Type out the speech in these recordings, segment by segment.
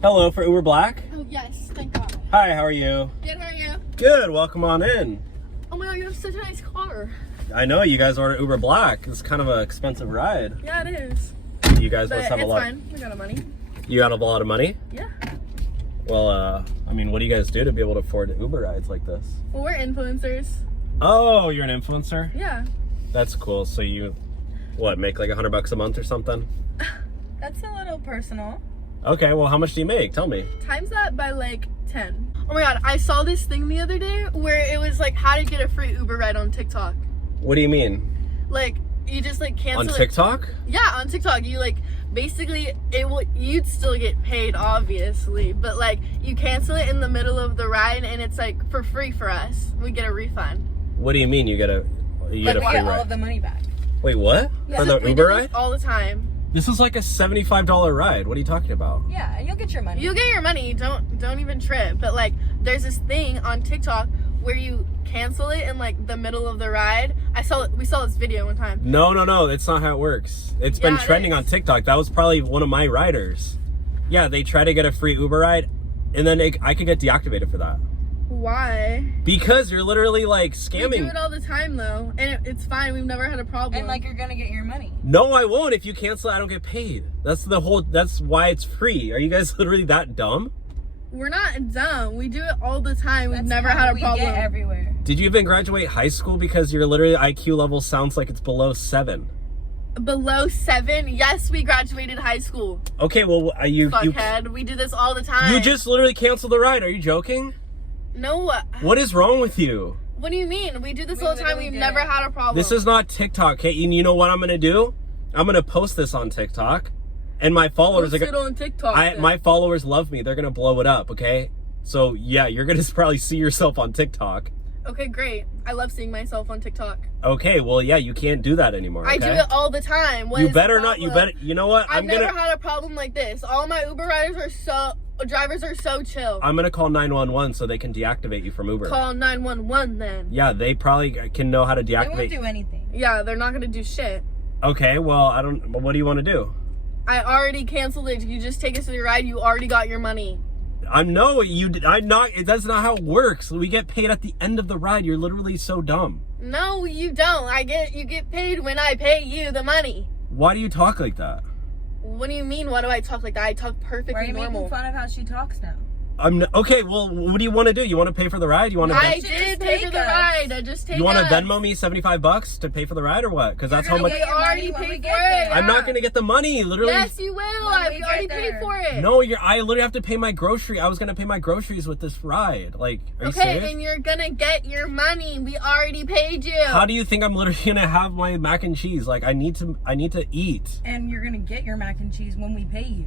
Hello, for Uber Black. Oh, yes. Thank God. Hi, how are you? Good, how are you? Good, welcome on in. Oh my God, you have such a nice car. I know, you guys ordered Uber Black. It's kind of an expensive ride. Yeah, it is. You guys must have a lot. It's fine. We got money. You got a lot of money? Yeah. Well, I mean, what do you guys do to be able to afford Uber rides like this? Well, we're influencers. Oh, you're an influencer? Yeah. That's cool. So you, what, make like $100 a month or something? That's a little personal. Okay, well, how much do you make? Tell me. Times that by like 10. Oh my God, I saw this thing the other day where it was like how to get a free Uber ride on TikTok. What do you mean? Like, you just like cancel On TikTok? Yeah, on TikTok. You like, basically, you'd still get paid, obviously, but like, you cancel it in the middle of the ride and it's like for free for us. We get a refund. What do you mean you get a free We get all ride? of the money back. Wait, what? Yeah. For the We Uber do ride? this all the time. This is like a $75 ride. What are you talking about? Yeah, and you'll get your money. You'll get your money. Don't even trip. But like, there's this thing on TikTok where you cancel it in like the middle of the ride. We saw this video one time. No, that's not how it works. It's been Yeah, it trending is. on TikTok. That was probably one of my riders. Yeah, they try to get a free Uber ride, and then I could get deactivated for that. Why? Because you're literally like We scamming. do it all the time though, and it's fine. We've never had a problem. And like, you're gonna get your money. No, I won't. If you cancel it, I don't get paid. That's why it's free. Are you guys literally that dumb? We're not dumb. We do it all the time. We've That's never how had a we problem. Get everywhere. Did you even graduate high school? Because your literally IQ level sounds like it's below 7. Below 7? Yes, we graduated high school. Okay, well, you Fuckhead. We do this all the time. you just literally canceled the ride. Are you joking? No. What is wrong with you? What do you mean? We do this We all the time. literally We've did never it. had a problem. This is not TikTok, okay? And you know what I'm gonna do? I'm gonna post this on TikTok, and my followers Post it on TikTok. then. my followers love me. They're gonna blow it up, okay? So yeah, you're gonna probably see yourself on TikTok. Okay, great. I love seeing myself on TikTok. Okay, well yeah, you can't do that anymore. Okay? I do it all the time. What You is the better not. You problem? better. You know what? I've never had a problem like this. All my Uber drivers are so chill. I'm gonna call 911 so they can deactivate you from Uber. Call 911 then. Yeah, they probably can know how to They won't deactivate. do anything. Yeah, they're not gonna do shit. Okay, well I don't. What do you want to do? I already canceled it. You just take us to the ride. You already got your money. I'm not. That's not how it works. We get paid at the end of the ride. You're literally so dumb. No, you don't. You get paid when I pay you the money. Why do you talk like that? What do you mean? Why do I talk like that? I talk Why are perfectly you normal. making fun of how she talks now? Okay, well, what do you want to do? You want to pay for the ride? You want to? I should did just pay for take the us. ride. I just take You want to us. Venmo me $75 to pay for the ride or what? Because that's how You're much. gonna We get your already money when we paid get for there. it. I'm not gonna get the money. Literally. Yes, you will. When we We already get paid there. for it. No, I literally have to pay my grocery. I was gonna pay my groceries with this ride. Like, are you Okay, serious? and you're gonna get your money. We already paid you. How do you think I'm literally gonna have my mac and cheese? Like, I need to eat. And you're gonna get your mac and cheese when we pay you.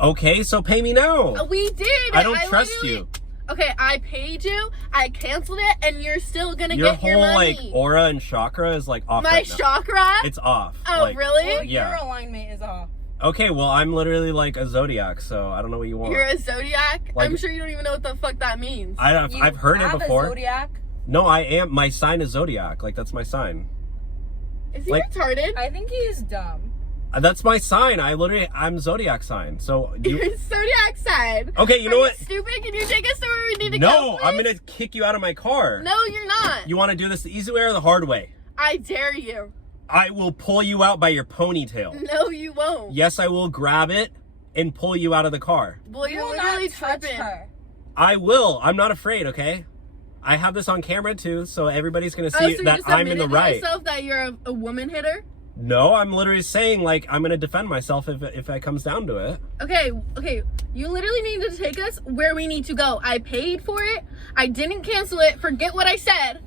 Okay, so pay me now. We did. I don't trust literally- you. Okay, I paid you. I canceled it, and you're still gonna Your get your whole money. like aura and chakra is like off My right now. chakra. It's off. Oh, Like, really? Well, Yeah. your alignment is off. Okay, well, I'm literally like a zodiac, so I don't know what you want. You're a zodiac. Like- I'm sure you don't even know what the fuck that means. I've heard it have before. A Zodiac. No, I am. My sign is zodiac. Like, that's my sign. Is he like- retarded? I think he is dumb. That's my sign. I'm zodiac sign. So You're a zodiac sign. Okay, you know Are what? You stupid? Can you take us to where we need to go? No, I'm please? gonna kick you out of my car. No, you're not. You want to do this the easy way or the hard way? I dare you. I will pull you out by your ponytail. No, you won't. Yes, I will grab it and pull you out of the car. Boy, You you're will literally not touch tripping. her. I will. I'm not afraid, okay? I have this on camera too, so everybody's gonna Oh, see so you that just I'm in the admitted to right. yourself that you're a woman hitter? No, I'm literally saying like I'm gonna defend myself if it comes down to it. Okay. You literally need to take us where we need to go. I paid for it. I didn't cancel it. Forget what I said.